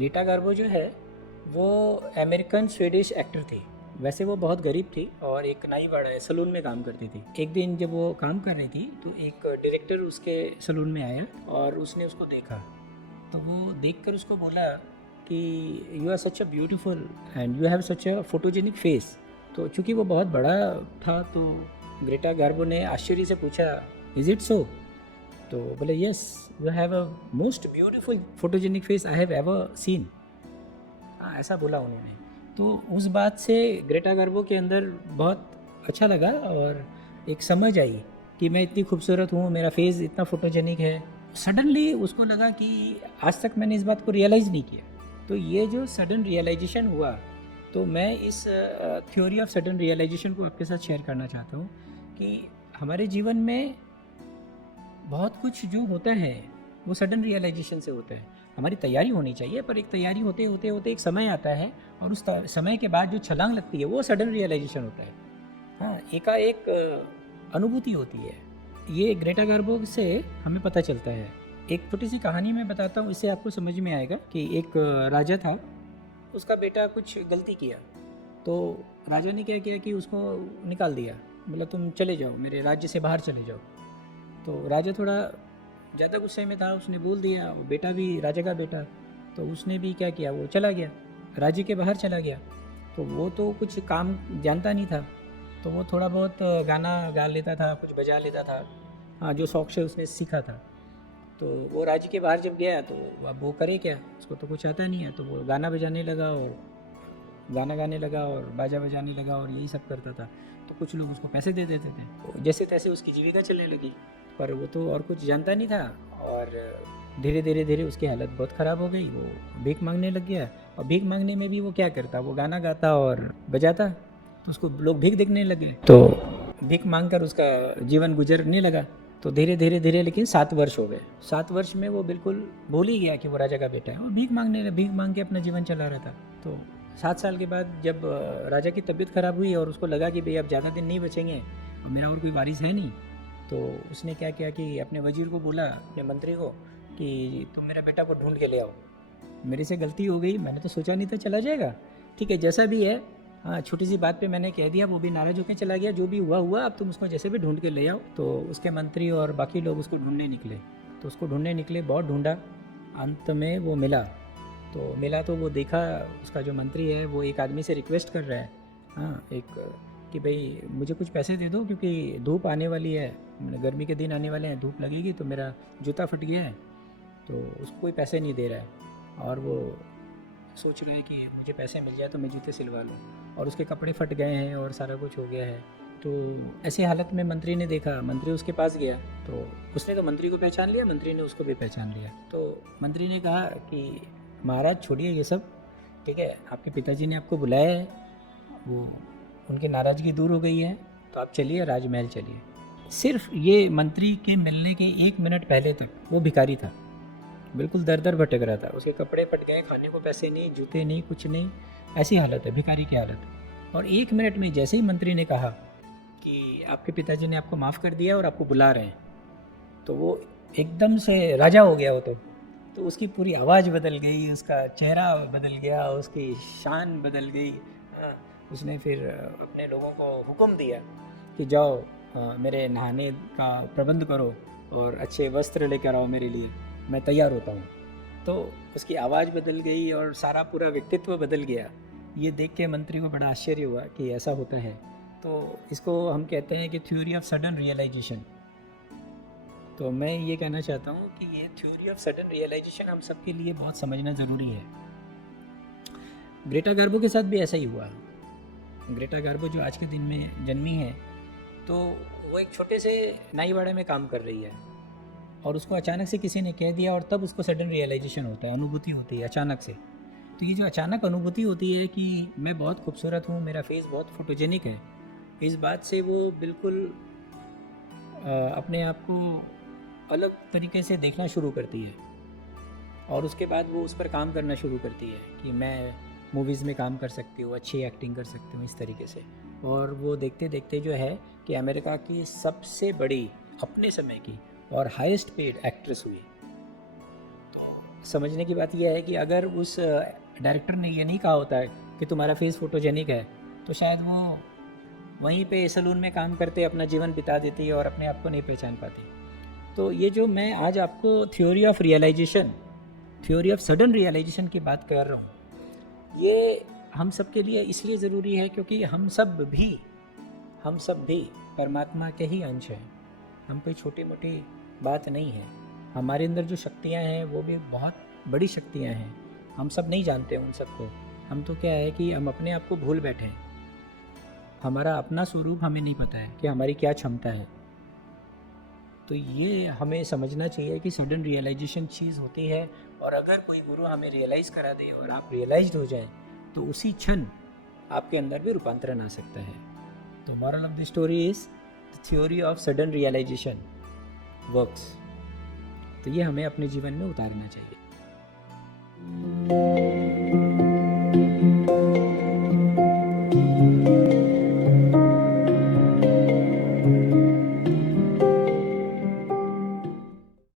Greta Garbo जो है वो अमेरिकन स्वीडिश एक्टर थी। वैसे वो बहुत गरीब थी और एक नाई वाड़ा सलून में काम करती थी। एक दिन जब वो काम कर रही थी तो एक डायरेक्टर उसके सलून में आया और उसने उसको देखा। तो वो देखकर उसको बोला कि you are such a beautiful and you have such a photogenic face. तो चूँकि वो बहुत बड़ा था तो ग्रेटा गार्बो ने आश्चर्य से पूछा, इज़ इट सो? तो बोले, yes, you have a most beautiful photogenic face I have ever seen. हाँ, ऐसा बोला उन्होंने। तो उस बात से ग्रेटा गार्बो के अंदर बहुत अच्छा लगा और एक समझ आई कि मैं इतनी खूबसूरत हूँ, मेरा फेस इतना फोटोजेनिक है। सडनली उसको लगा कि आज तक मैंने इस बात को रियलाइज़ नहीं किया। तो ये जो सडन रियलाइजेशन हुआ, तो मैं इस थ्योरी ऑफ सडन रियलाइजेशन को आपके साथ शेयर करना चाहता हूँ कि हमारे जीवन में बहुत कुछ जो होता है वो सडन रियलाइजेशन से होता है। हमारी तैयारी होनी चाहिए, पर एक तैयारी होते होते होते एक समय आता है और उस समय के बाद जो छलांग लगती है वो सडन रियलाइजेशन होता है। हाँ, एकाएक अनुभूति होती है। ये ग्रेटा गार्बो से हमें पता चलता है। एक छोटी सी कहानी मैं बताता हूँ, इससे आपको समझ में आएगा कि एक राजा था, उसका बेटा कुछ गलती किया तो राजा ने क्या किया कि उसको निकाल दिया। बोला, तुम चले जाओ, मेरे राज्य से बाहर चले जाओ। तो राजा थोड़ा ज़्यादा गुस्से में था, उसने बोल दिया। वो बेटा भी राजा का बेटा, तो उसने भी क्या किया, वो चला गया, राज्य के बाहर चला गया। तो वो तो कुछ काम जानता नहीं था, तो वो थोड़ा बहुत गाना गा लेता था, कुछ बजा लेता था। हाँ, जो शौक से उसने सीखा था। तो वो राज्य के बाहर जब गया तो अब वो करे क्या, उसको तो कुछ आता नहीं है। तो वो गाना बजाने लगा और गाना गाने लगा और बाजा बजाने लगा और यही सब करता था। तो कुछ लोग उसको पैसे दे देते थे, तो जैसे तैसे उसकी जीविका चलने लगी। पर वो तो और कुछ जानता नहीं था और धीरे धीरे धीरे उसकी हालत बहुत ख़राब हो गई। वो भीख मांगने लग गया और भीख मांगने में भी वो क्या करता, वो गाना गाता और बजाता, तो उसको लोग भीख देखने लगे। तो भीख मांग कर उसका जीवन गुजरने लगा। तो धीरे धीरे धीरे लेकिन 7 वर्ष हो गए। 7 वर्ष में वो बिल्कुल भूल ही गया कि वो राजा का बेटा है और भीख मांग के अपना जीवन चला रहा था। तो 7 साल के बाद जब राजा की तबीयत ख़राब हुई और उसको लगा कि भाई अब ज़्यादा दिन नहीं बचेंगे और मेरा और कोई वारिस है नहीं, तो उसने क्या किया कि अपने वजीर को बोला, अपने मंत्री को, कि तुम मेरे बेटा को ढूंढ के ले आओ। मेरे से गलती हो गई, मैंने तो सोचा नहीं था चला जाएगा, ठीक है जैसा भी है। हाँ, छोटी सी बात पे मैंने कह दिया, वो भी नाराज़ होकर चला गया। जो भी हुआ हुआ, अब तुम उसको जैसे भी ढूंढ के ले आओ। तो उसके मंत्री और बाकी लोग उसको ढूंढने निकले। तो उसको ढूंढने निकले, बहुत ढूंढा, अंत में वो मिला। तो मिला तो वो देखा, उसका जो मंत्री है वो एक आदमी से रिक्वेस्ट कर रहा है, हाँ, एक कि भाई मुझे कुछ पैसे दे दो क्योंकि धूप आने वाली है, गर्मी के दिन आने वाले हैं, धूप लगेगी तो मेरा जूता फट गया है। तो उसको कोई पैसे नहीं दे रहा है और वो सोच रहे हैं कि मुझे पैसे मिल जाए तो मैं जूते सिलवा लूँ, और उसके कपड़े फट गए हैं और सारा कुछ हो गया है। तो ऐसी हालत में मंत्री ने देखा, मंत्री उसके पास गया। तो उसने तो मंत्री को पहचान लिया, मंत्री ने उसको भी पहचान लिया। तो मंत्री ने कहा कि महाराज छोड़िए ये सब, ठीक है, आपके पिताजी ने आपको बुलाया है, वो उनकी नाराज़गी दूर हो गई है, तो आप चलिए राजमहल चलिए। सिर्फ ये मंत्री के मिलने के 1 मिनट पहले तक वो भिखारी था, बिल्कुल दर दर भटक रहा था। उसके कपड़े फट गए, खाने को पैसे नहीं, जूते नहीं, कुछ नहीं, ऐसी हालत है, भिखारी की हालत। और 1 मिनट में जैसे ही मंत्री ने कहा कि आपके पिताजी ने आपको माफ़ कर दिया और आपको बुला रहे हैं, तो वो एकदम से राजा हो गया। वो तो उसकी पूरी आवाज़ बदल गई, उसका चेहरा बदल गया, उसकी शान बदल गई। हाँ, उसने फिर अपने लोगों को हुक्म दिया कि जाओ मेरे नहाने का प्रबंध करो और अच्छे वस्त्र लेकर आओ मेरे लिए, मैं तैयार होता हूँ। तो उसकी आवाज़ बदल गई और सारा पूरा व्यक्तित्व बदल गया। ये देख के मंत्री को बड़ा आश्चर्य हुआ कि ऐसा होता है। तो इसको हम कहते हैं कि थ्योरी ऑफ सडन रियलाइजेशन। तो मैं ये कहना चाहता हूँ कि ये थ्योरी ऑफ सडन रियलाइजेशन हम सबके लिए बहुत समझना ज़रूरी है। ग्रेटा गार्बो के साथ भी ऐसा ही हुआ। ग्रेटा गार्बो जो आज के दिन में जन्मी है, तो वो एक छोटे से नाईवाड़े में काम कर रही है और उसको अचानक से किसी ने कह दिया और तब उसको सडन रियलाइजेशन होता है, अनुभूति होती है अचानक से। तो ये जो अचानक अनुभूति होती है कि मैं बहुत खूबसूरत हूँ, मेरा फेस बहुत फोटोजेनिक है, इस बात से वो बिल्कुल अपने आप को अलग तरीके से देखना शुरू करती है और उसके बाद वो उस पर काम करना शुरू करती है कि मैं मूवीज़ में काम कर सकती हूँ, अच्छी एक्टिंग कर सकती हूँ, इस तरीके से। और वो देखते देखते जो है कि अमेरिका की सबसे बड़ी अपने समय की और हाईएस्ट पेड एक्ट्रेस हुई। तो समझने की बात यह है कि अगर उस डायरेक्टर ने ये नहीं कहा होता है कि तुम्हारा फेस फोटोजेनिक है, तो शायद वो वहीं पे सैलून में काम करते अपना जीवन बिता देती और अपने आप को नहीं पहचान पाती। तो ये जो मैं आज आपको थ्योरी ऑफ सडन रियलाइजेशन की बात कर रहा हूँ, ये हम सब के लिए इसलिए ज़रूरी है क्योंकि हम सब भी परमात्मा के ही अंश हैं। हम कोई छोटी मोटी बात नहीं है। हमारे अंदर जो शक्तियाँ हैं वो भी बहुत बड़ी शक्तियाँ हैं। हम सब नहीं जानते उन सबको। हम तो क्या है कि हम अपने आप को भूल बैठे हैं। हमारा अपना स्वरूप हमें नहीं पता है कि हमारी क्या क्षमता है। तो ये हमें समझना चाहिए कि सडन रियलाइजेशन चीज़ होती है, और अगर कोई गुरु हमें रियलाइज़ करा दे और आप रियलाइज्ड हो जाए तो उसी क्षण आपके अंदर भी रूपांतरण आ सकता है। तो moral of the story is the theory of sudden realization works. तो ये हमें अपने जीवन में उतारना चाहिए।